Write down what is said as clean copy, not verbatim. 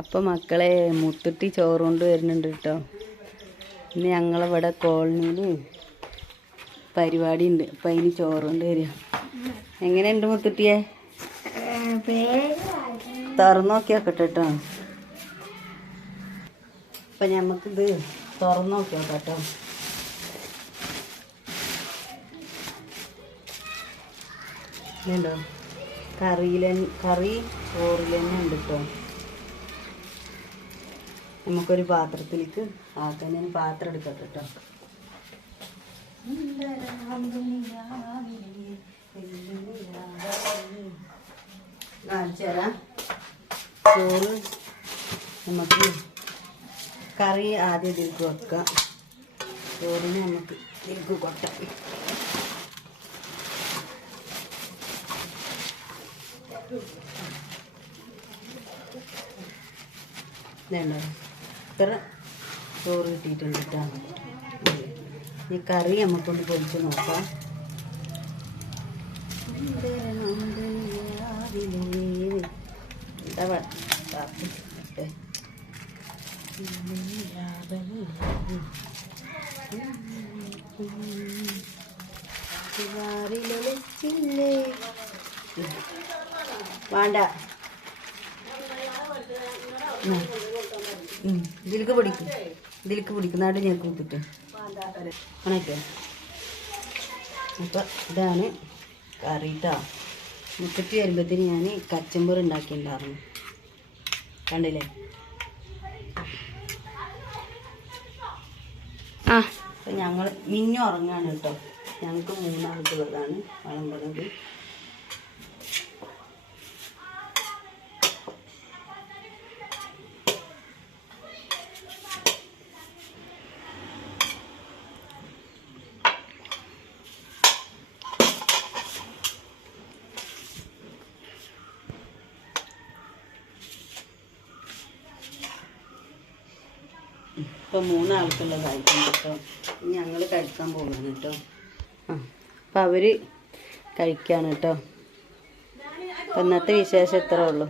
അപ്പം മക്കളെ മുത്തുട്ടി ചോറ് കൊണ്ട് വരുന്നുണ്ട് കേട്ടോ. ഇന്ന് ഞങ്ങളിവിടെ കോളനിയിൽ പരിപാടി ഉണ്ട്. അപ്പം അതിന് ചോറ് കൊണ്ട് വരിക. എങ്ങനെയുണ്ട് മുത്തുട്ടിയെ? തുറന്നു നോക്കിയോക്കെ കേട്ടോ. അപ്പം ഞമ്മക്കിത് തുറന്നു നോക്കിയോക്കെ കേട്ടോ. ഇതുണ്ടോ കറി ചോറിൽ തന്നെ ഉണ്ട് കേട്ടോ. നമുക്കൊരു പാത്രത്തിലേക്ക് ആക്കാൻ ഞാൻ പാത്രം എടുക്കട്ടെ കേട്ടോ. കാണിച്ചു തരാം. ചോറ് നമുക്ക് കറി ആദ്യം ഇതിലേക്ക് വെക്കാം. ചോറിന് നമുക്ക് ഇതിലേക്ക് കൊട്ടാം. ഇതുണ്ടോ ഇത്ര ചോറ് കിട്ടിയിട്ടുണ്ട് കേട്ടോ. ഈ കറി നമുക്കൊന്ന് പൊടിച്ച് നോക്കാം. വേണ്ട ഇതിലേക്ക് പിടിക്കും നാട് ഞാൻ കൂട്ടിട്ട് ഉണക്കെ. അപ്പം ഇതാണ് കറി കേട്ടോ. മുറ്റത്തി വരുമ്പോഴത്തേന് ഞാൻ കച്ചമ്പറ് ഉണ്ടാക്കിയിട്ടുണ്ടായിരുന്നു. കണ്ടില്ലേ? അപ്പം ഞങ്ങൾ മിന്നു ഉറങ്ങാണ് കേട്ടോ. ഞങ്ങൾക്ക് 3 ആൾക്കുള്ളതാണ് വിളമ്പുന്നത്. ഇപ്പം 3 ആൾക്കുള്ളതായിട്ടുണ്ട് കേട്ടോ. ഞങ്ങൾ കഴിക്കാൻ പോകുന്നു കേട്ടോ. അപ്പം അവർ കഴിക്കുകയാണ് കേട്ടോ. അപ്പം ഇന്നത്തെ വിശേഷം ഇത്രേ ഉള്ളൂ.